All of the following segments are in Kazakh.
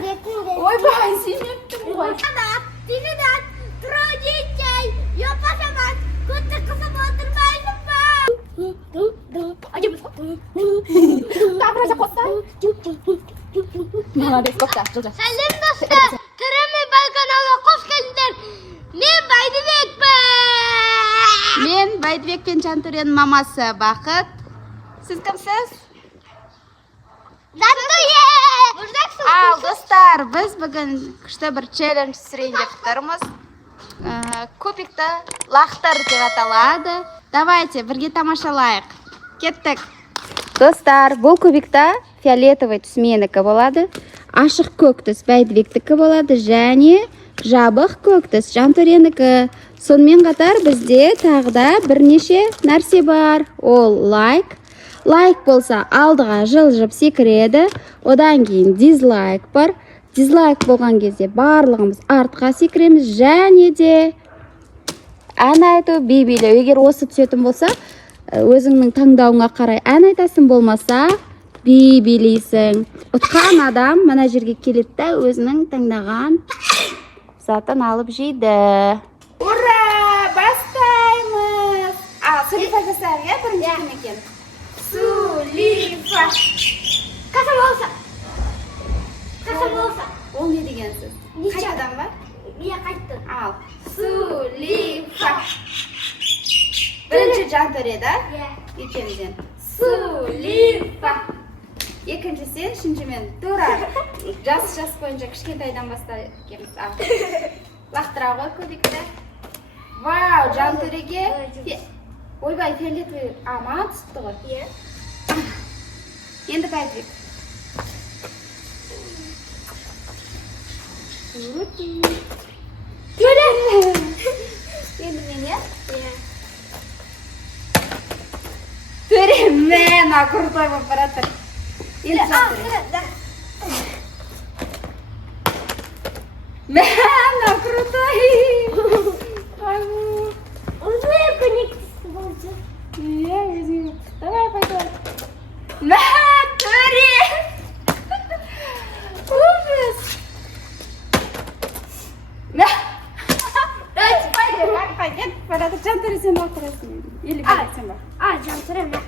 Ойбай, сүймеппін ғой. Тегіден трудитей, епашамат, күтті қысып отырмайсың ба? Табыраза қоста. Молодец, қоста, жылжа. Сәлем достар, Тіріме бай каналға қош келдіңдер. Мен Байдыбекпін. Мен Байдыбек пен Жантөренің мамасы Бақыт. Сіз кімсіз? Жантөре! Ал, достар, біз бүгін күшті бір челлендж түсірейін деп тұрмыз. Кубикті лақтыр деп аталады. Давайте, бірге тамашалайық. Кеттік. Достар, бұл кубикта фиолетовый түс менікі болады. Ашық көк түс Байдыбектікі болады және жабық көк түс Жантөренікі. Сонымен қатар бізде тағда бірнеше нәрсе бар. Ол лайк. Лайк болса алдыға жылжып секіреді. Одан кейін дизлайк бар. Дизлайк болған кезде барлығымыз артқа секіреміз. Және де ән айту, би билеу. Егер осы түсетін болса, өзіңнің таңдауыңа қарай ән айтасың, болмаса би билейсің. Ұтқан адам мына жерге келеді да өзінің таңдаған затын алып жейді. Ура! Бастаймыз! Сулифа жасайық, иә? Бірінші кім екен? Сулифа! Қасым болса. Ол не деген сөз? Қайтадан ба? Мен қайтты. Ал. Сулифа! Бірінші Жантөре да? Екіншіден. Сулифа! Екінші сен, үшінші мен. Тура. Жас бойынша кішкентайдан бастаймыз. Лақтыра ғой көбікті. Вау, Жантөреге. Ойбай, фиолетовый маған түсіпті ғой. Енді Байдыбек. Енді мен, е? Төре, мән, крутой болып баратыр. Енді Жантөре. Мән, крутой. Өзіне коннектісі болды. Өзіне. Давай, пойдем. Мән, Төре. Ужас. Кет, барады. Жантөре сен лақтырасың. Или Байдыбек сен ба? Жантөре ме?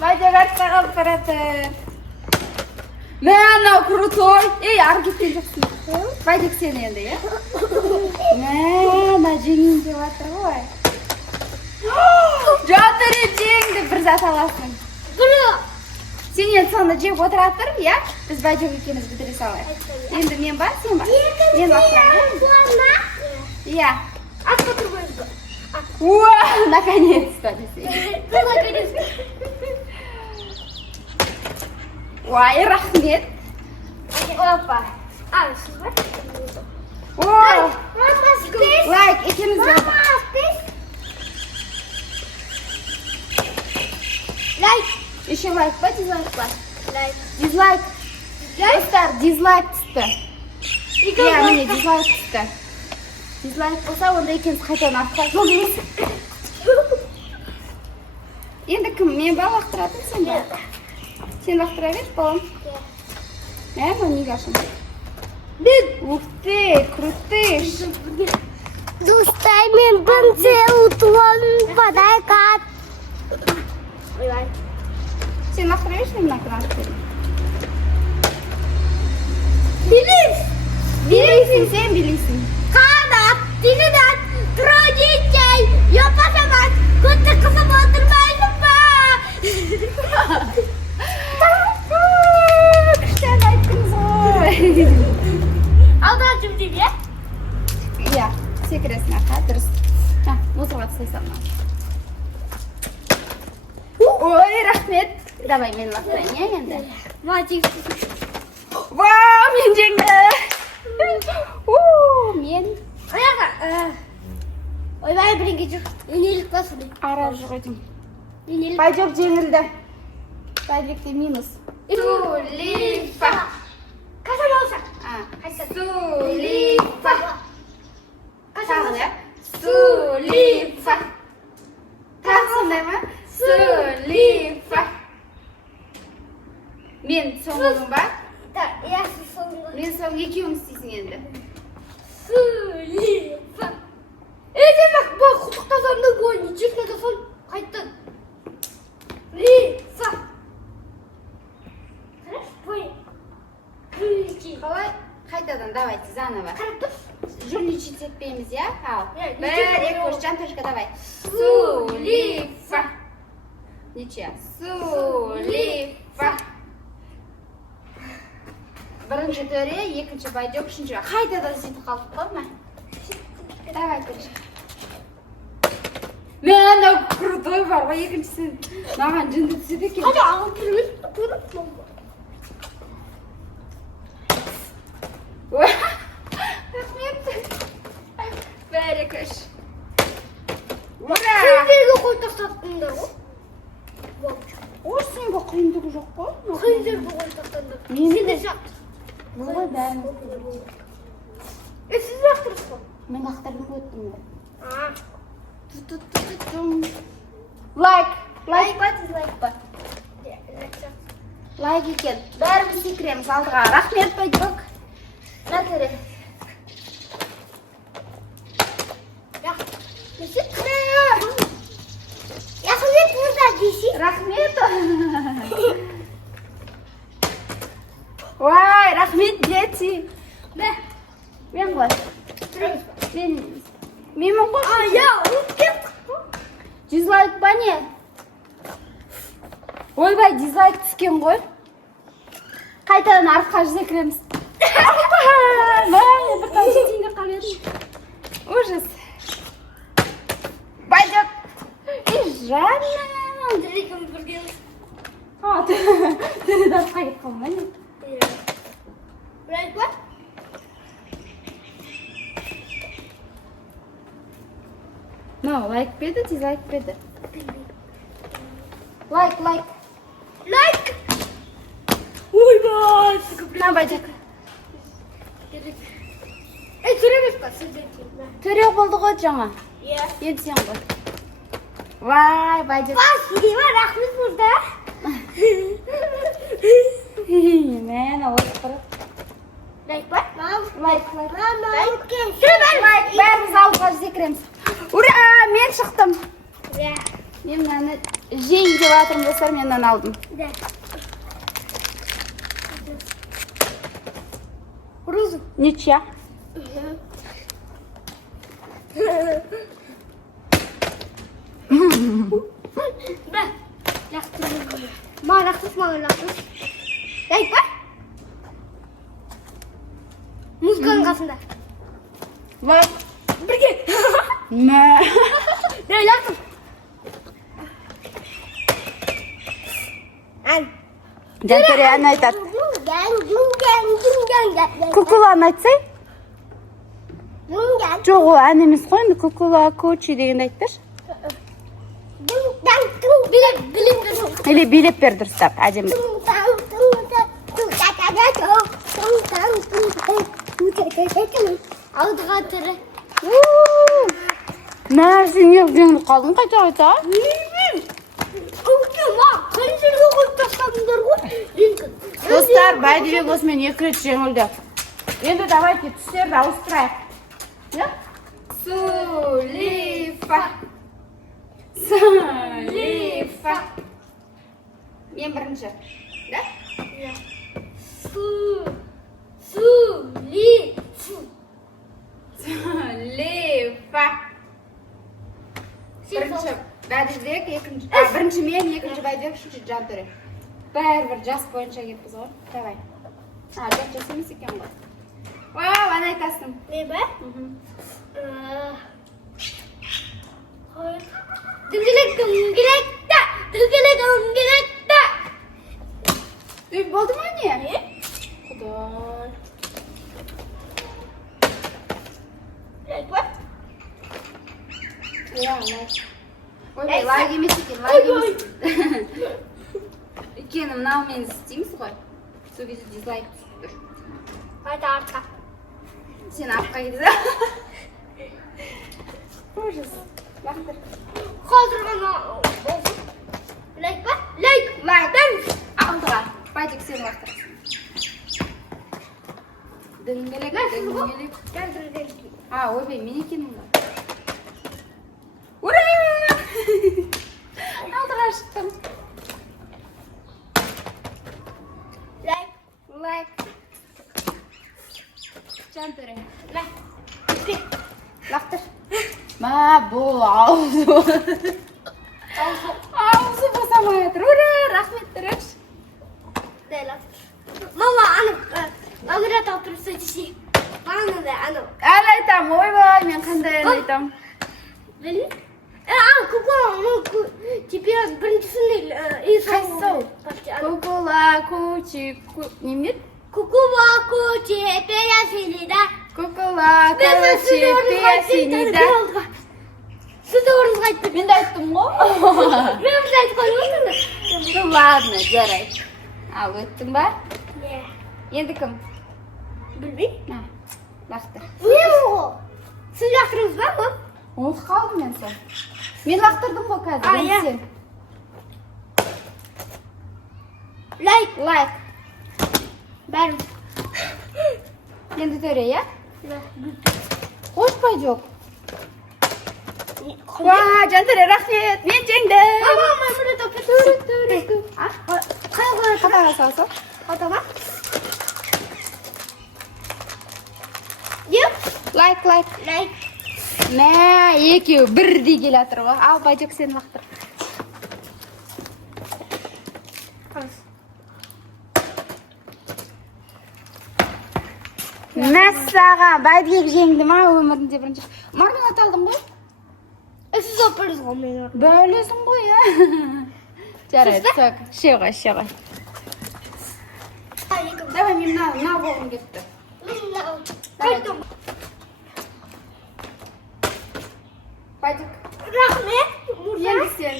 Байдыбек артқа қалып барады. Мән, крутой. Ары кеткен жоқсың. Байдыбек сен енді, е? Мән, жеңін деп атыр ғой. Жантөре жеңді, бір зат аласың. Сен енді сонда жеп отыратыр, е? Біз Байдыбек екеуміз бітіре салайық. Енді мен ба, сен ба? Мен лақтырамын. Иә. Атқа тұрмайыз ба? Уа, наконец-то десей. Наконец-то. Уай, рахмет. Опа. Сіз ба? О, лайк, екеміз бар. Лайк. Еще лайк ба, дизлайк ба? Лайк. Дизлайк. Достар, дизлайк түсті. Иә, міне дизлайк түсті. Дизлайк болса, онда екеміз қайтадан артқа. Жол емес. Енді кім? Мен ба лақтыратын, сен ба? Сен лақтыра бер, балам. Мә, неге ашын? Ух ты, крутыш. Достай, мен бірінші ұтылғаным падайқат. Сен лақтыра берші, мен лақтыра берші. Билейсің, сен билейсің. Қанат, тегіден трудитей, епашамат, күтті қысып отырмайсың ба? Күштен айттыңыз ғой. Алдыға жүмдейм, е? Иә, секіресің ақа, дұрыс. Музыға түсей салма. Ой, рахмет. Давай, мен лақтырайын, е, енді. Вау, мен жеңді. Мен. Ойбай, бірінге жүр. Енелік басын. Ара жүгірдім. Енелік. Байдыбек жеңілді. Байдыбекте минус. Сулифа. Қашан болса? Сулифа. Тағы да? Сулифа. Тағы сондай ма? Сулифа. Мен соңғым ба? Я соңғы. Мен соң екеуің істейсің енді. Сулифа. Демек бұл құттықтасамды бұл нечесіне жасам қайттан. Лифа. Қалай? Қайтадан, давайте, заново. Қарап тұр. Журничать етпейміз, я? Ал. Иә, 1, нече 2, 3, Жантошка, давай. Сулифа. Нече? Сулифа. Бірінші төре, екінші байдек, үшінші. Қайтадан сөйтіп қалдық қой ма? Давай, бірінші. Мен анау крутой бар ғой, екіншісін. Маған жынды түседі екен. Hadi ağır piramit tutuyorum. Рахмет. 1, 2, 3. Ура! Kıyımları koy taşlattınlar o. Ой, сенге қиындығы жоқ қой? Kıyımları koy taşlattınlar. Мен Sen de şart. Ой, бәрін. Siz yaktınız mı? Мен ақтарып өттім ғой. Aa. Лайк. Лайк па, дизлайк па? Ya, Лайк екен. Бәріміз секіреміз алдыға. Рахмет байдек. Нәтірі. ya. Mesut kırıyor. Yakınlık burada dişi. Рахмет. Вай, рахмет, дети. Ne? Мен ғой. Менмін ғой. Aa ya, unuttum. Дизлайк па не? Ойбай, дизлайк түскен ғой. Қайтадан артқа секіреміз. Мә, бір тамшы тиінде қалып едім. Ужас. Байдек. Жаным. Direkt birge. Тірі дартқа кетіп қалмай. Right what? Мынау лайк педі, дизлайк педі. Лайк. Like. Ойбай, sıkı На, байдек. Süremiz kaç sizce? Төре болды ғой жаңа. Ya. Енді сен ғой. Вай, байдек. Bas, var Ahmet burada. Мен ауырып тұрып. Like what? Лайк. Like. Süper. Бәріміз алдыға секіреміз. Ура, мен шықтым. Ya. Мен мынаны жейін деп жатырмын достар, мен мынаны алдым. De. Рузу. Ничья. Да. Yaktım. Mağaraksız. Like what? Muzkanın kafında. Лайк. Бірге. Мә. Ne yaktım? An. Жантөре ән айтады. Кукула ән айтсай? Жоқ, ол ән емес қой, енді кукула, кучи дегенді айтпашы. Или билеп бер дұрыстап, әдемі. Алдыға түрі. Мә, сен жеңіліп қалдың қайта қайта? Қаншырға қойып тастадыңдар ғой? Достар, Байдыбек осымен 2 рет жеңілді. Енді давайте түстерді ауыстырайық. Сулифа. Мен бірінші. Да? Сулифа. Бірінші Байдыбек, бірінші мен, екінші Байдыбек, үшінші Жантөре. Бәрібір жас бойынша кеппіз ғой. Давай. Жас емес екен ғой. Вау, ән айтасың. Ne be? Дөңгелек. Үй, болды ма не? Құдай. Like what? Ойбай, лайк емес екен, Өйткені мынаумен істейміз ғой. Сол кезде дизлайк түсіп тұр. Hadi arka. Сен артқа кетеді. Ужас. Лақтыр. Kaldırma olsun. Like what? Like. Лайк. Алдыға. Байдик сен лақтыр. Дөңгелек. А, ойбай, мен екенмін ғой. Ура! Алдыға шықтым. Лайк. Жантөре. Лақтыр. Бұл аузы. Аузы босамай жатыр. Ура! Рахмет тұрыш. Мама, ана тауып тұрып сөйтіші. Мана да, ана. Әлі айтам, ойбай, мен қандай әлі айтам. Білі? Тебе біріншісінде Кукулаку, немет? Кукулаку, чепея синида. Кукулаку, чепея синида. Сіз де орынға айтты. Мен де айттым ғой. Мен біз айтып қоймын. Ладно, жарайды. Ал, өттің ба? Енді кім? Білмеймін. Лақтыр. Мен ғой. Сіз лақтырыңыз ба ма? Ұмытып қалдым мен сол. Мен лақтырдым ғой қазір. Иә. Лайк. Бәрім. Енді төре, иә? Қош пойдек. Жантөре, рахмет. Мен жеңдім. Мама, мына топы. Қатаға салса. Қатаға? Еп? Лайк. Мә, екеу бірдей келе жатыр ғой. Ал, Байжок, сен лақтыр. Мәссаған, Байбек жеңді ма өмірінде бірінші. Мармелад алдың ғой? Сіз опырыз ғой мен орын. Бөлесің ғой, иә? Жарайды, сök. Ше ғой. Давай, мен мынау болғым кетті. Қайдым. Байжок. Рахмет. Енді сен.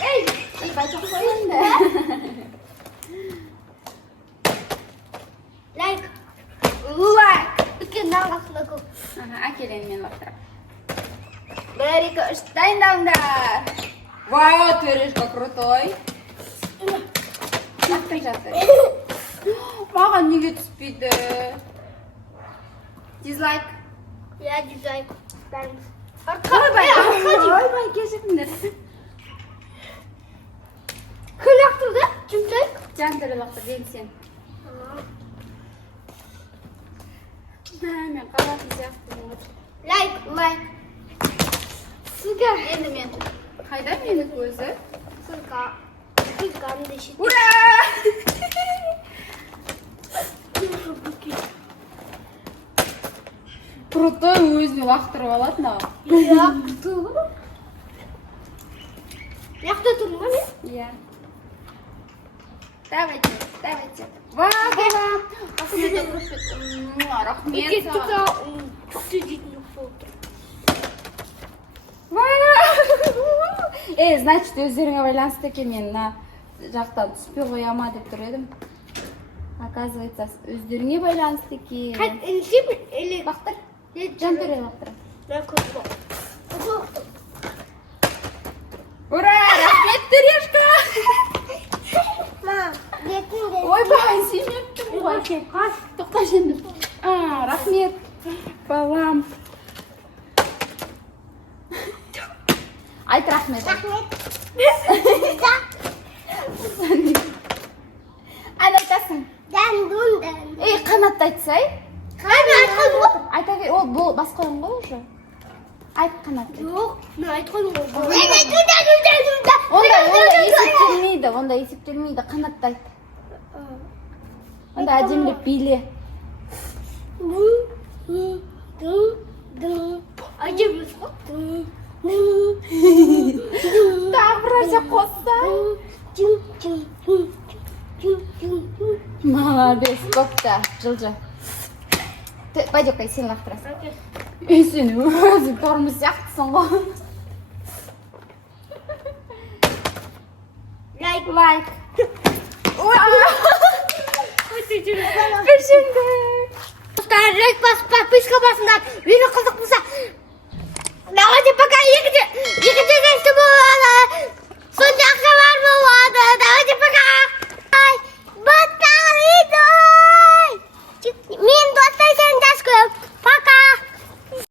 Ей, Байжок қой енді. Лайк. Үлкен нағасына көп. Әкелен мен лақтырам. 1, 2, 3, дайындалыңдар. Вау, төрешка крутой. Лақтыр жатыр. Маған неге түспейді? Дизлайк. Я дизайк. Бәріміз. Ойбай, кешіріңдер. Кім лақтырды? Жұмсайк? Жантөре лақтыр, ден сен. Мен қалатын сияқтымын. Лайк. Сізге. Енді мен. Қайда менің көзі? Сізге дешет. Ура! Крутой өзіне лақтырып алады мынау. Яқта тұрмын ба мен? Иә. Давайте. Вау, балам. Рахмет саған. Значит, өздеріңе байланысты екен, мен мына жақтан түспей қоя ма деп тұр едім. Оказывается, өздеріңе байланысты екен. Лақтыр. Жантөре лақтыр. Ура! Рахмет, төрешка! Ойбай, сүймеппін ғой. Тоқта енді. Рахмет, балам. Айт рахмет. Әне айтасың. Ей, қанатты айтсай. Айта бер, ол басқа ойын ғой уже. Айт қанатты. Жоқ, мен айтқаным ғой. Онда есептелмейді, қанатты айт. Онда әдемілеп биле. Әдеміз ғой. Тағы бір нәрсе қосса. Молодец, көпті, жылжы. Байжокай, сен лақтырасың. Сен өзі тормыз сияқтысың ғой. Лайк. Бір жеңді. Лайк басып, подписка басыңдар. Видео қызық болса. Давайте пока екінші болады. Сонда ақша бар болады. Давайте